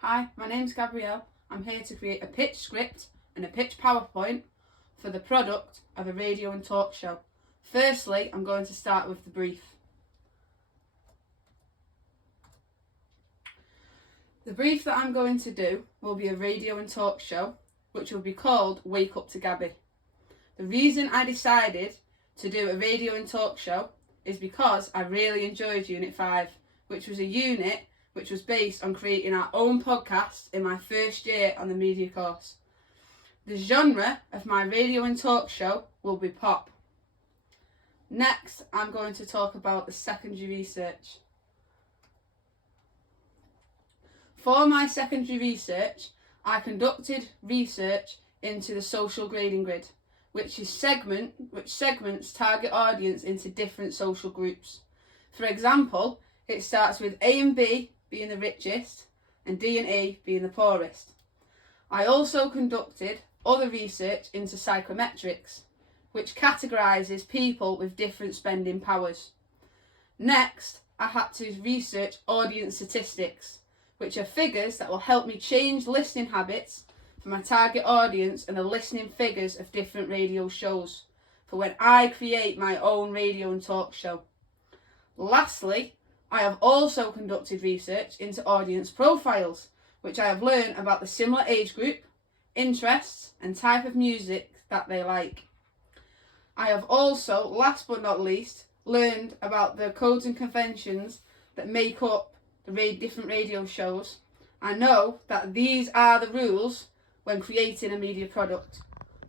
Hi, my name's Gabrielle. I'm here to create a pitch script and a pitch PowerPoint for the product of a radio and talk show. Firstly, I'm going to start with the brief. The brief that I'm going to do will be a radio and talk show, which will be called Wake Up to Gabby. The reason I decided to do a radio and talk show is because I really enjoyed Unit 5, which was a unit which was based on creating our own podcast in my first year on the media course. The genre of my radio and talk show will be pop. Next, I'm going to talk about the secondary research. For my secondary research, I conducted research into the social grading grid, which segments target audience into different social groups. For example, it starts with A and B being the richest and D and E being the poorest. I also conducted other research into psychometrics, which categorises people with different spending powers. Next, I had to research audience statistics, which are figures that will help me change listening habits for my target audience and the listening figures of different radio shows for when I create my own radio and talk show. Lastly, I have also conducted research into audience profiles, which I have learned about the similar age group, interests and type of music that they like. I have also, last but not least, learned about the codes and conventions that make up the different radio shows. I know that these are the rules when creating a media product,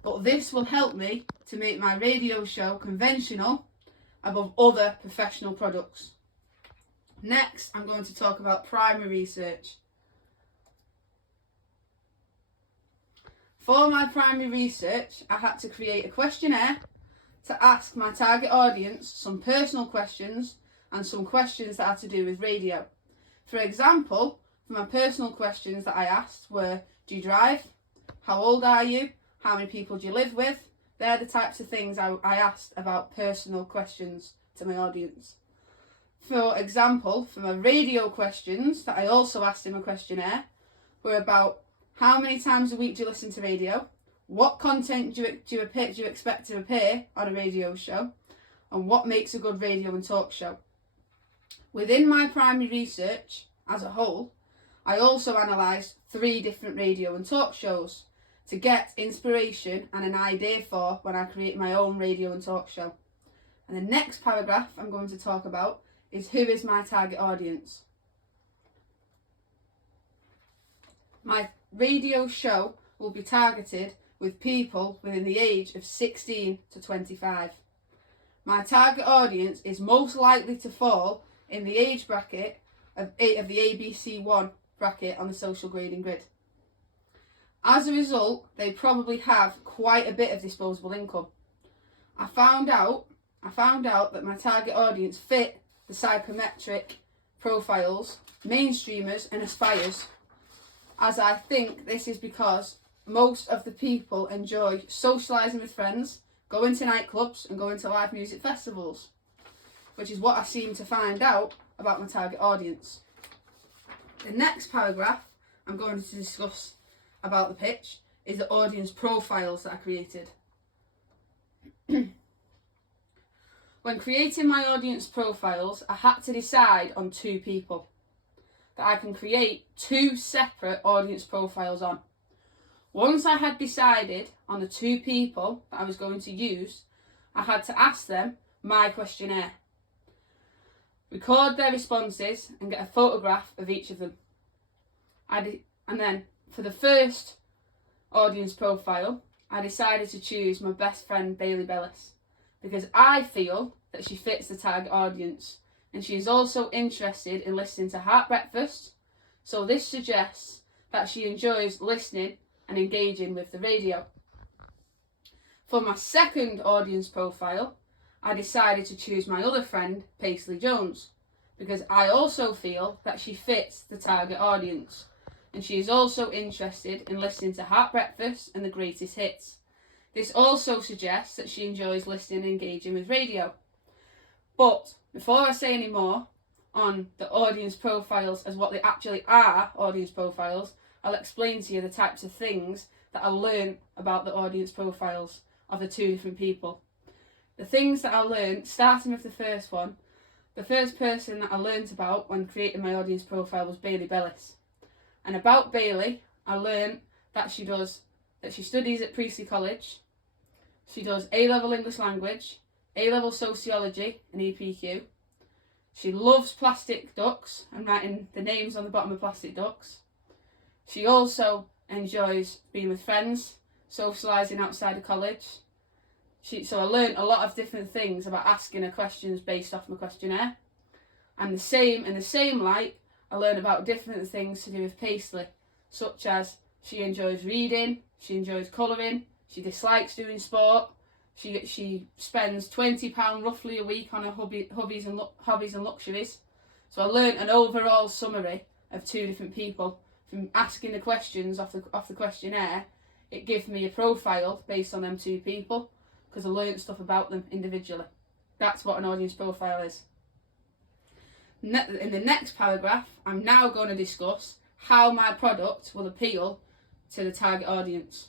but this will help me to make my radio show conventional above other professional products. Next, I'm going to talk about primary research. For my primary research, I had to create a questionnaire to ask my target audience some personal questions and some questions that had to do with radio. For example, for my personal questions that I asked were, do you drive? How old are you? How many people do you live with? They're the types of things I asked about personal questions to my audience. For example, for my radio questions that I also asked in my questionnaire were about how many times a week do you listen to radio? What content do you expect to appear on a radio show? And what makes a good radio and talk show? Within my primary research as a whole, I also analysed 3 different radio and talk shows to get inspiration and an idea for when I create my own radio and talk show. And the next paragraph I'm going to talk about is who is my target audience. My radio show will be targeted with people within the age of 16 to 25. My target audience is most likely to fall in the age bracket of the ABC1 bracket on the social grading grid. As a result, they probably have quite a bit of disposable income. I found out that my target audience fit the psychometric profiles, mainstreamers and aspires, as I think this is because most of the people enjoy socialising with friends, going to nightclubs and going to live music festivals, which is what I seem to find out about my target audience. The next paragraph I'm going to discuss about the pitch is the audience profiles that I created. When creating my audience profiles, I had to decide on 2 people that I can create 2 separate audience profiles on. Once I had decided on the 2 people that I was going to use, I had to ask them my questionnaire, record their responses and get a photograph of each of them. And then for the first audience profile, I decided to choose my best friend Bailey Bellis because I feel that she fits the target audience and she is also interested in listening to Heart Breakfast, so this suggests that she enjoys listening and engaging with the radio. For my second audience profile, I decided to choose my other friend Paisley Jones because I also feel that she fits the target audience and she is also interested in listening to Heart Breakfast and the greatest hits. This also suggests that she enjoys listening and engaging with radio. But before I say any more, on the audience profiles as what they actually are, audience profiles, I'll explain to you the types of things that I learned about the audience profiles of the two different people. The things that I learned, starting with the first one, the first person that I learned about when creating my audience profile was Bailey Bellis. And about Bailey, I learned that she studies at Priestley College. She does A-level English language, A-level sociology and EPQ. She loves plastic ducks and writing the names on the bottom of plastic ducks. She also enjoys being with friends, socialising outside of college. So I learned a lot of different things about asking her questions based off my questionnaire. And in the same light, I learned about different things to do with Paisley, such as she enjoys reading, she enjoys colouring, she dislikes doing sport, she spends £20 roughly a week on her hobbies and luxuries. So I learned an overall summary of two different people from asking the questions off the questionnaire. It gave me a profile based on them two people because I learned stuff about them individually. That's what an audience profile is. In the next paragraph, I'm now going to discuss how my product will appeal to the target audience.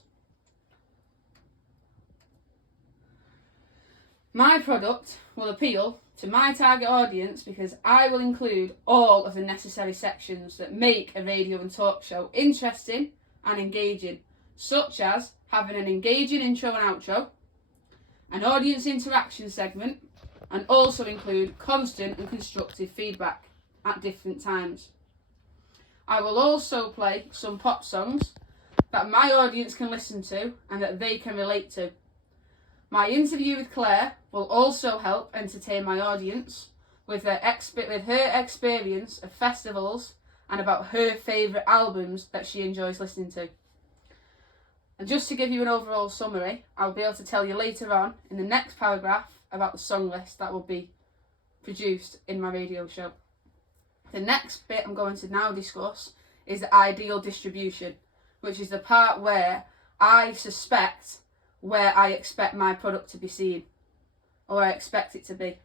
My product will appeal to my target audience because I will include all of the necessary sections that make a radio and talk show interesting and engaging, such as having an engaging intro and outro, an audience interaction segment, and also include constant and constructive feedback at different times. I will also play some pop songs that my audience can listen to and that they can relate to. My interview with Claire will also help entertain my audience with her experience of festivals and about her favourite albums that she enjoys listening to. And just to give you an overall summary, I'll be able to tell you later on in the next paragraph about the song list that will be produced in my radio show. The next bit I'm going to now discuss is the ideal distribution, which is the part where I suspect where I expect my product to be seen, or I expect it to be.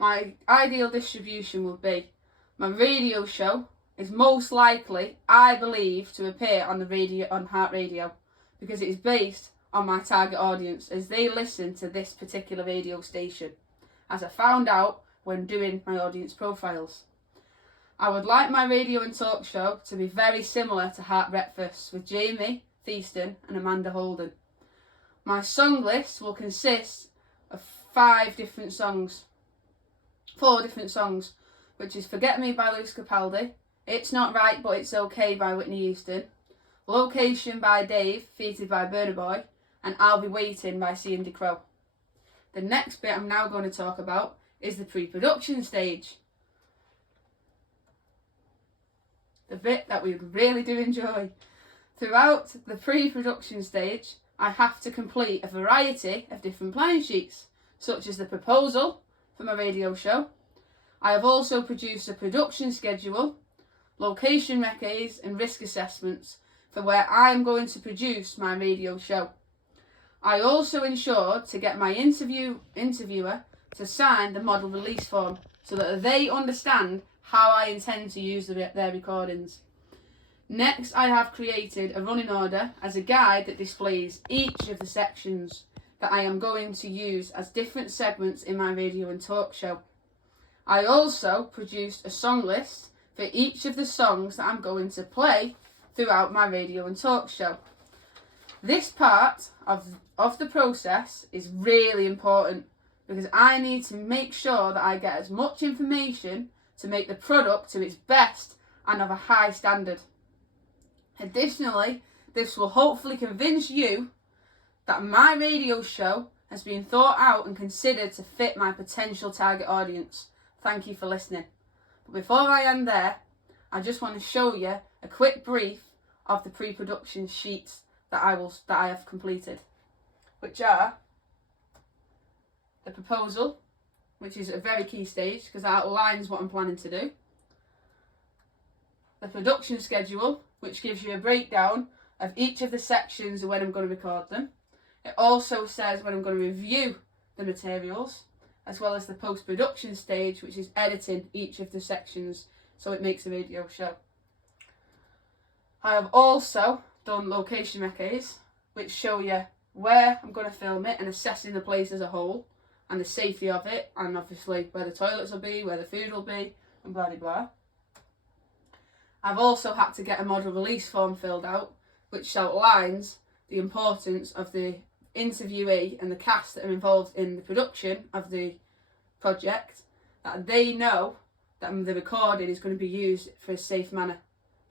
My ideal distribution will be my radio show is most likely, I believe, to appear on the radio on Heart Radio because it is based on my target audience as they listen to this particular radio station, as I found out when doing my audience profiles. I would like my radio and talk show to be very similar to Heart Breakfast with Jamie Thieston and Amanda Holden. My song list will consist of 4 different songs, which is Forget Me by Lewis Capaldi, It's Not Right But It's Okay by Whitney Houston, Location by Dave, featured by Burna Boy, and I'll Be Waiting by Cian Crow. The next bit I'm now going to talk about is the pre-production stage. The bit that we really do enjoy. Throughout the pre-production stage, I have to complete a variety of different planning sheets, such as the proposal for my radio show. I have also produced a production schedule, location records and risk assessments for where I am going to produce my radio show. I also ensured to get my interviewer to sign the model release form so that they understand how I intend to use their recordings. Next, I have created a running order as a guide that displays each of the sections that I am going to use as different segments in my radio and talk show. I also produced a song list for each of the songs that I'm going to play throughout my radio and talk show. This part of the process is really important because I need to make sure that I get as much information to make the product to its best and of a high standard. Additionally, this will hopefully convince you that my radio show has been thought out and considered to fit my potential target audience. Thank you for listening. But before I end there, I just want to show you a quick brief of the pre-production sheets that I have completed, which are the proposal, which is a very key stage because it outlines what I'm planning to do. The production schedule, which gives you a breakdown of each of the sections and when I'm going to record them. It also says when I'm going to review the materials. as well as the post-production stage, which is editing each of the sections so it makes a video show. I have also done location recce's, which show you where I'm going to film it and assessing the place as a whole and the safety of it, and obviously where the toilets will be, where the food will be, and blah blah blah. I've also had to get a model release form filled out, which outlines the importance of the interviewee and the cast that are involved in the production of the project, that they know that the recording is going to be used for a safe manner.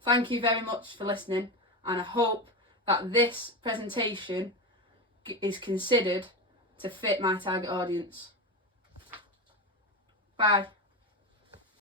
Thank you very much for listening, and I hope that this presentation is considered to fit my target audience. Bye.